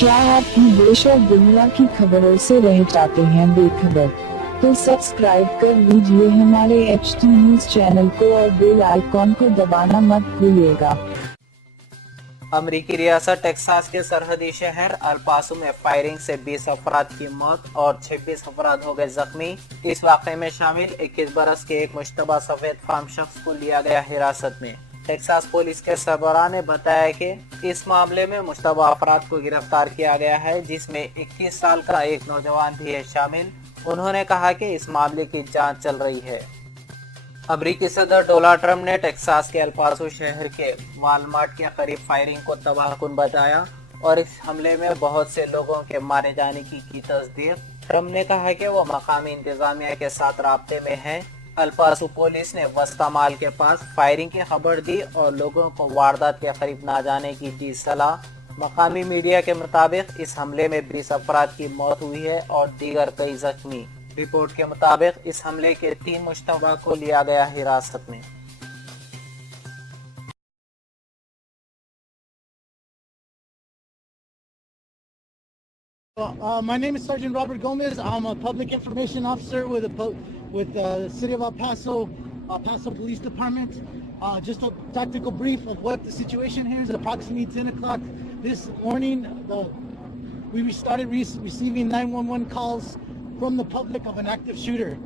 क्या आप देश और दुनिया की खबरों से रह जाते हैं बेखबर? तो सब्सक्राइब कर लीजिए हमारे HT न्यूज चैनल को और बेल आइकॉन को दबाना मत भूलिएगा। अमेरिकी रियासत टेक्सास के सरहदी शहर अल पासो में फायरिंग से 20 अफराद की मौत और 26 अफराद हो गए जख्मी। इस वाक़े में शामिल 21 बरस के एक मुश्तबा सफेद फार्म शख्स को लिया गया हिरासत में। टेक्सास पुलिस के सरबराह ने बताया कि इस मामले में मुश्तबा अफराद को गिरफ्तार किया गया है, जिसमें 21 साल का एक नौजवान भी है शामिल। उन्होंने कहा कि इस मामले की जांच चल रही है। अमेरिकी सदर डोनाल्ड ट्रंप ने टेक्सास के एल पासो शहर के वालमार्ट के करीब फायरिंग को तबाहकुन बताया और इस हमले में बहुत से लोगों के मारे जाने की तस्दीक। ट्रंप ने कहा कि वो मकामी इंतजामिया के साथ राब्ते में है। एल पासो पुलिस ने वस्ता माल के पास फायरिंग की खबर दी और लोगों को वारदात के करीब ना जाने की दी सलाह। मकामी मीडिया के मुताबिक इस हमले में 20 अफराद की मौत हुई है और दीगर कई जख्मी। रिपोर्ट के मुताबिक इस हमले के 3 मुश्तबा को लिया गया हिरासत में। My name is Sergeant Robert Gomez. I'm a public information officer with the City of El Paso Police Department. Just a tactical brief of what the situation here is. Approximately 10 o'clock this morning, we started receiving 911 calls from the public of an active shooter.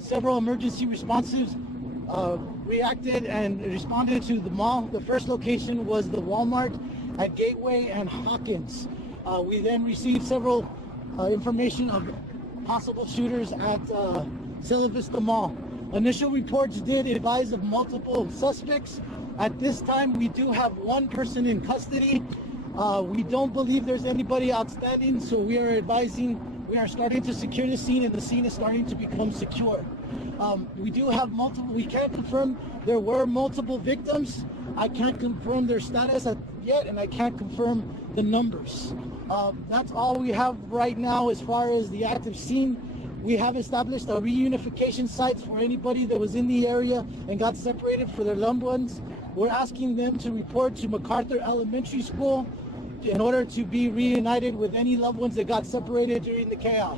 Several emergency responses reacted and responded to the mall. The first location was the Walmart at Gateway and Hawkins. We then received several information of possible shooters at Cielo Vista Mall. Initial reports did advise of multiple suspects. At this time, we do have one person in custody. We don't believe there's anybody outstanding, so we are starting to secure the scene, and the scene is starting to become secure. We do have we can't confirm there were multiple victims. I can't confirm their status yet, and I can't confirm the numbers. That's all we have right now as far as the active scene. We have established a reunification site for anybody that was in the area and got separated for their loved ones. We're asking them to report to MacArthur Elementary School in order to be reunited with any loved ones that got separated during the chaos.